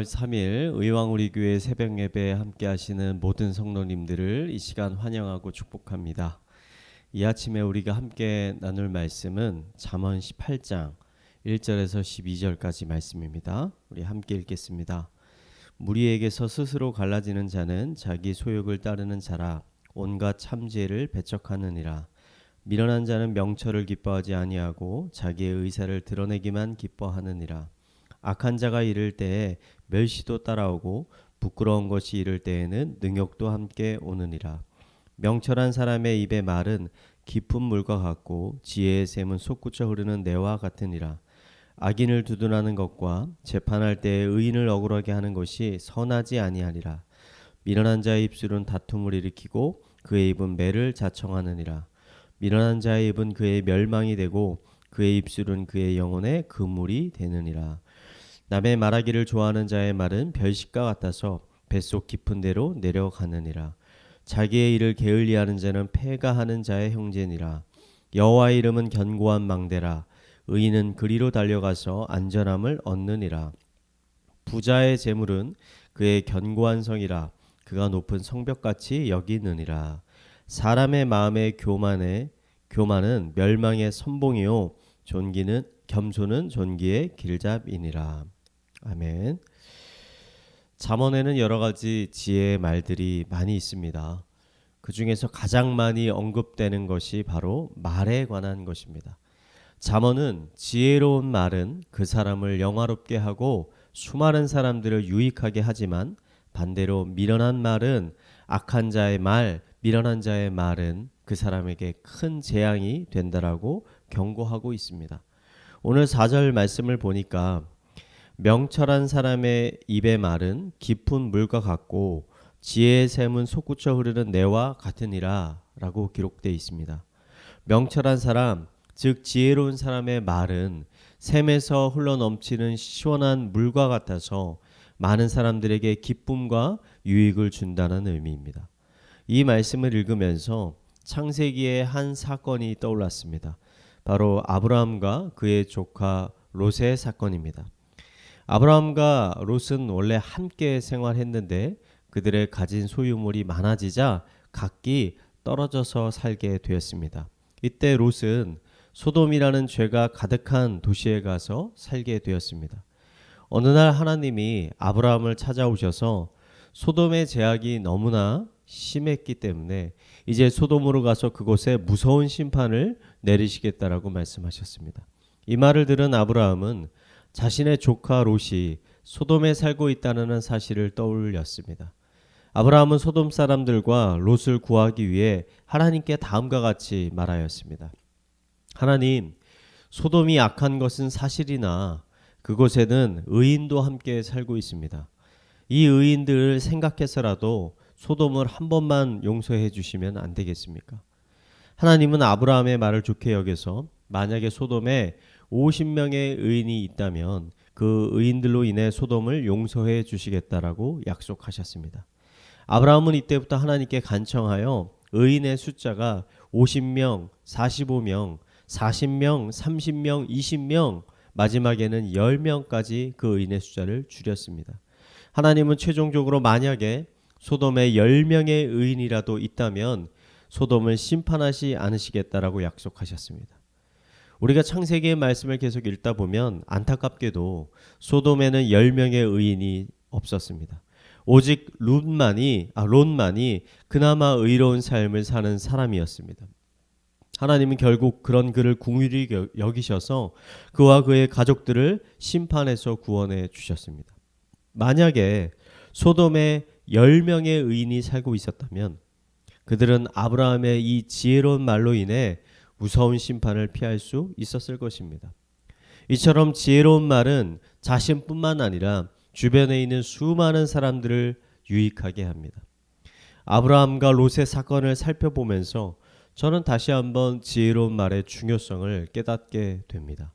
5월 3일 의왕우리교회 새벽 예배에 함께 하시는 모든 성도님들을 이 시간 환영하고 축복합니다. 이 아침에 우리가 함께 나눌 말씀은 잠언 18장 1절에서 12절까지 말씀입니다. 우리 함께 읽겠습니다. 무리에게서 스스로 갈라지는 자는 자기 소욕을 따르는 자라. 온갖 참지혜를 배척하느니라. 미련한 자는 명철을 기뻐하지 아니하고 자기의 의사를 드러내기만 기뻐하느니라. 악한 자가 이를 때에 멸시도 따라오고 부끄러운 것이 이를 때에는 능욕도 함께 오느니라. 명철한 사람의 입의 말은 깊은 물과 같고 지혜의 샘은 솟구쳐 흐르는 내와 같으니라. 악인을 두둔하는 것과 재판할 때에 의인을 억울하게 하는 것이 선하지 아니하리라. 미련한 자의 입술은 다툼을 일으키고 그의 입은 매를 자청하느니라. 미련한 자의 입은 그의 멸망이 되고 그의 입술은 그의 영혼의 그물이 되느니라. 남의 말하기를 좋아하는 자의 말은 별식과 같아서 뱃속 깊은 데로 내려가느니라. 자기의 일을 게을리하는 자는 패가하는 자의 형제니라. 여호와의 이름은 견고한 망대라. 의인은 그리로 달려가서 안전함을 얻느니라. 부자의 재물은 그의 견고한 성이라. 그가 높은 성벽같이 여기느니라. 사람의 마음의 교만은 멸망의 선봉이요 겸손은 존귀의 길잡이니라. 아멘. 잠언에는 여러 가지 지혜의 말들이 많이 있습니다. 그 중에서 가장 많이 언급되는 것이 바로 말에 관한 것입니다. 잠언은 지혜로운 말은 그 사람을 영화롭게 하고 수많은 사람들을 유익하게 하지만 반대로 미련한 자의 말은 그 사람에게 큰 재앙이 된다라고 경고하고 있습니다. 오늘 4절 말씀을 보니까 명철한 사람의 입의 말은 깊은 물과 같고 지혜의 샘은 솟구쳐 흐르는 내와 같으니라 라고 기록되어 있습니다. 명철한 사람, 즉 지혜로운 사람의 말은 샘에서 흘러넘치는 시원한 물과 같아서 많은 사람들에게 기쁨과 유익을 준다는 의미입니다. 이 말씀을 읽으면서 창세기의 한 사건이 떠올랐습니다. 바로 아브라함과 그의 조카 롯의 사건입니다. 아브라함과 롯은 원래 함께 생활했는데 그들의 가진 소유물이 많아지자 각기 떨어져서 살게 되었습니다. 이때 롯은 소돔이라는 죄가 가득한 도시에 가서 살게 되었습니다. 어느 날 하나님이 아브라함을 찾아오셔서 소돔의 죄악이 너무나 심했기 때문에 이제 소돔으로 가서 그곳에 무서운 심판을 내리시겠다라고 말씀하셨습니다. 이 말을 들은 아브라함은 자신의 조카 롯이 소돔에 살고 있다는 사실을 떠올렸습니다. 아브라함은 소돔 사람들과 롯을 구하기 위해 하나님께 다음과 같이 말하였습니다. 하나님, 소돔이 악한 것은 사실이나 그곳에는 의인도 함께 살고 있습니다. 이 의인들을 생각해서라도 소돔을 한 번만 용서해 주시면 안 되겠습니까? 하나님은 아브라함의 말을 좋게 여겨서 만약에 소돔에 50명의 의인이 있다면 그 의인들로 인해 소돔을 용서해 주시겠다라고 약속하셨습니다. 아브라함은 이때부터 하나님께 간청하여 의인의 숫자가 50명, 45명, 40명, 30명, 20명, 마지막에는 10명까지 그 의인의 숫자를 줄였습니다. 하나님은 최종적으로 만약에 소돔에 10명의 의인이라도 있다면 소돔을 심판하지 않으시겠다라고 약속하셨습니다. 우리가 창세기의 말씀을 계속 읽다 보면 안타깝게도 소돔에는 10명의 의인이 없었습니다. 오직 롯만이 그나마 의로운 삶을 사는 사람이었습니다. 하나님은 결국 그런 그를 긍휼히 여기셔서 그와 그의 가족들을 심판에서 구원해 주셨습니다. 만약에 소돔에 10명의 의인이 살고 있었다면 그들은 아브라함의 이 지혜로운 말로 인해 무서운 심판을 피할 수 있었을 것입니다. 이처럼 지혜로운 말은 자신뿐만 아니라 주변에 있는 수많은 사람들을 유익하게 합니다. 아브라함과 롯의 사건을 살펴보면서 저는 다시 한번 지혜로운 말의 중요성을 깨닫게 됩니다.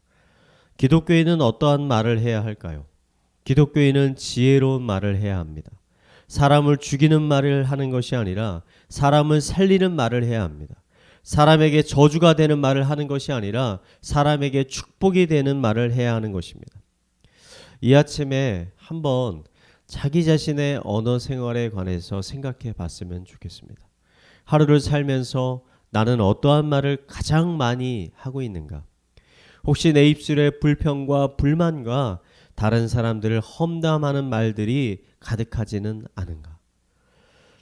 기독교인은 어떠한 말을 해야 할까요? 기독교인은 지혜로운 말을 해야 합니다. 사람을 죽이는 말을 하는 것이 아니라 사람을 살리는 말을 해야 합니다. 사람에게 저주가 되는 말을 하는 것이 아니라 사람에게 축복이 되는 말을 해야 하는 것입니다. 이 아침에 한번 자기 자신의 언어 생활에 관해서 생각해 봤으면 좋겠습니다. 하루를 살면서 나는 어떠한 말을 가장 많이 하고 있는가? 혹시 내 입술에 불평과 불만과 다른 사람들을 험담하는 말들이 가득하지는 않은가?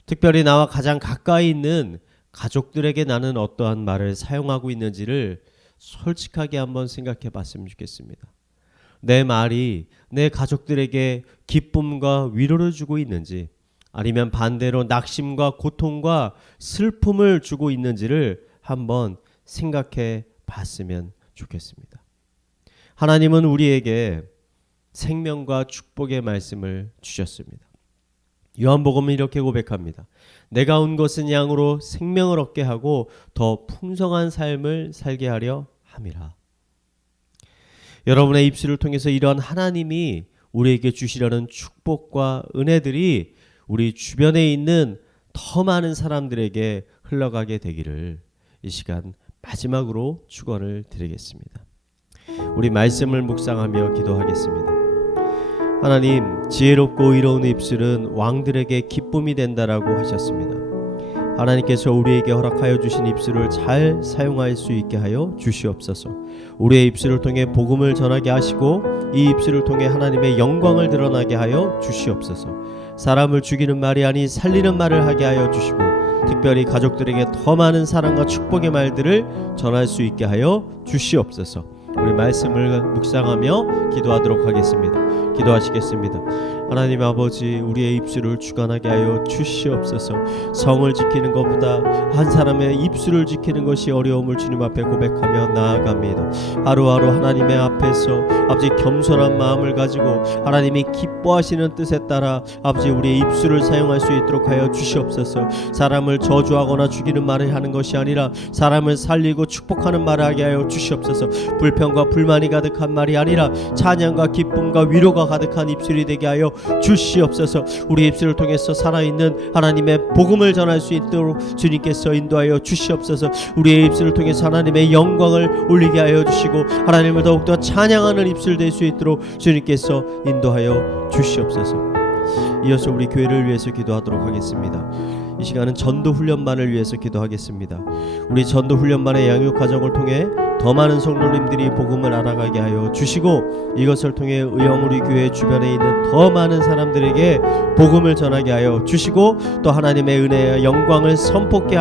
특별히 나와 가장 가까이 있는 가족들에게 나는 어떠한 말을 사용하고 있는지를 솔직하게 한번 생각해 봤으면 좋겠습니다. 내 말이 내 가족들에게 기쁨과 위로를 주고 있는지, 아니면 반대로 낙심과 고통과 슬픔을 주고 있는지를 한번 생각해 봤으면 좋겠습니다. 하나님은 우리에게 생명과 축복의 말씀을 주셨습니다. 요한복음은 이렇게 고백합니다. 내가 온 것은 양으로 생명을 얻게 하고 더 풍성한 삶을 살게 하려 함이라. 여러분의 입술을 통해서 이러한 하나님이 우리에게 주시려는 축복과 은혜들이 우리 주변에 있는 더 많은 사람들에게 흘러가게 되기를 이 시간 마지막으로 축원을 드리겠습니다. 우리 말씀을 묵상하며 기도하겠습니다. 하나님, 지혜롭고 의로운 입술은 왕들에게 기쁨이 된다라고 하셨습니다. 하나님께서 우리에게 허락하여 주신 입술을 잘 사용할 수 있게 하여 주시옵소서. 우리의 입술을 통해 복음을 전하게 하시고 이 입술을 통해 하나님의 영광을 드러나게 하여 주시옵소서. 사람을 죽이는 말이 아닌 살리는 말을 하게 하여 주시고 특별히 가족들에게 더 많은 사랑과 축복의 말들을 전할 수 있게 하여 주시옵소서. 우리 말씀을 묵상하며 기도하도록 하겠습니다. 기도하시겠습니다. 하나님 아버지, 우리의 입술을 주관하게 하여 주시옵소서. 성을 지키는 것보다 한 사람의 입술을 지키는 것이 어려움을 주님 앞에 고백하며 나아갑니다. 하루하루 하나님의 앞에서 아버지 겸손한 마음을 가지고 하나님이 기뻐하시는 뜻에 따라 아버지 우리의 입술을 사용할 수 있도록 하여 주시옵소서. 사람을 저주하거나 죽이는 말을 하는 것이 아니라 사람을 살리고 축복하는 말을 하게 하여 주시옵소서. 불평과 불만이 가득한 말이 아니라 찬양과 기쁨과 위로가 가득한 입술이 되게 하여 주시옵소서. 우리 입술을 통해서 살아있는 하나님의 복음을 전할 수 있도록 주님께서 인도하여 주시옵소서. 우리의 입술을 통해서 하나님의 영광을 올리게 하여 주시고 하나님을 더욱더 찬양하는 입술 될 수 있도록 주님께서 인도하여 주시옵소서. 이어서 우리 교회를 위해서 기도하도록 하겠습니다. 이 시간은 전도훈련반을 위해서 기도하겠습니다. 우리 전도훈련반의 양육과정을 통해 더 많은 성도님들이 복음을 알아가게 하여 주시고 이것을 통해 의형 우리 교회 주변에 있는 더 많은 사람들에게 복음을 전하게 하여 주시고 또 하나님의 은혜와 영광을 선포하게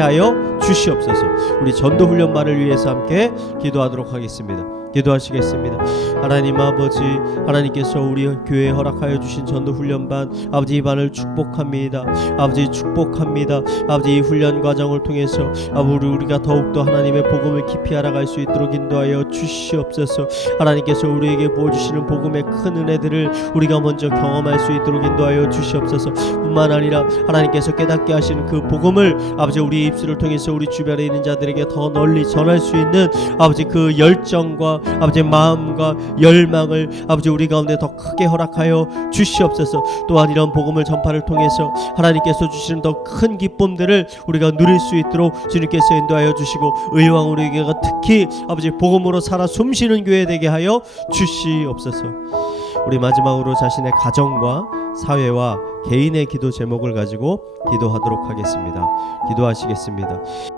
하여 주시옵소서. 우리 전도훈련반을 위해서 함께 기도하도록 하겠습니다. 기도하시겠습니다. 하나님 아버지, 하나님께서 우리 교회에 허락하여 주신 전도훈련반 아버지 이 반을 축복합니다. 아버지 축복합니다. 아버지 이 훈련 과정을 통해서 우리가 더욱더 하나님의 복음을 깊이 알아갈 수 있도록 인도하여 주시옵소서. 하나님께서 우리에게 부어주시는 복음의 큰 은혜들을 우리가 먼저 경험할 수 있도록 인도하여 주시옵소서. 뿐만 아니라 하나님께서 깨닫게 하시는 그 복음을 아버지 우리의 입술을 통해서 우리 주변에 있는 자들에게 더 널리 전할 수 있는 아버지 그 열정과 아버지 마음과 열망을 아버지 우리 가운데 더 크게 허락하여 주시옵소서. 또한 이런 복음을 전파를 통해서 하나님께서 주시는 더 큰 기쁨들을 우리가 누릴 수 있도록 주님께서 인도하여 주시고 의왕 우리에게가 특히 아버지 복음으로 살아 숨쉬는 교회 되게 하여 주시옵소서. 우리 마지막으로 자신의 가정과 사회와 개인의 기도 제목을 가지고 기도하도록 하겠습니다. 기도하시겠습니다.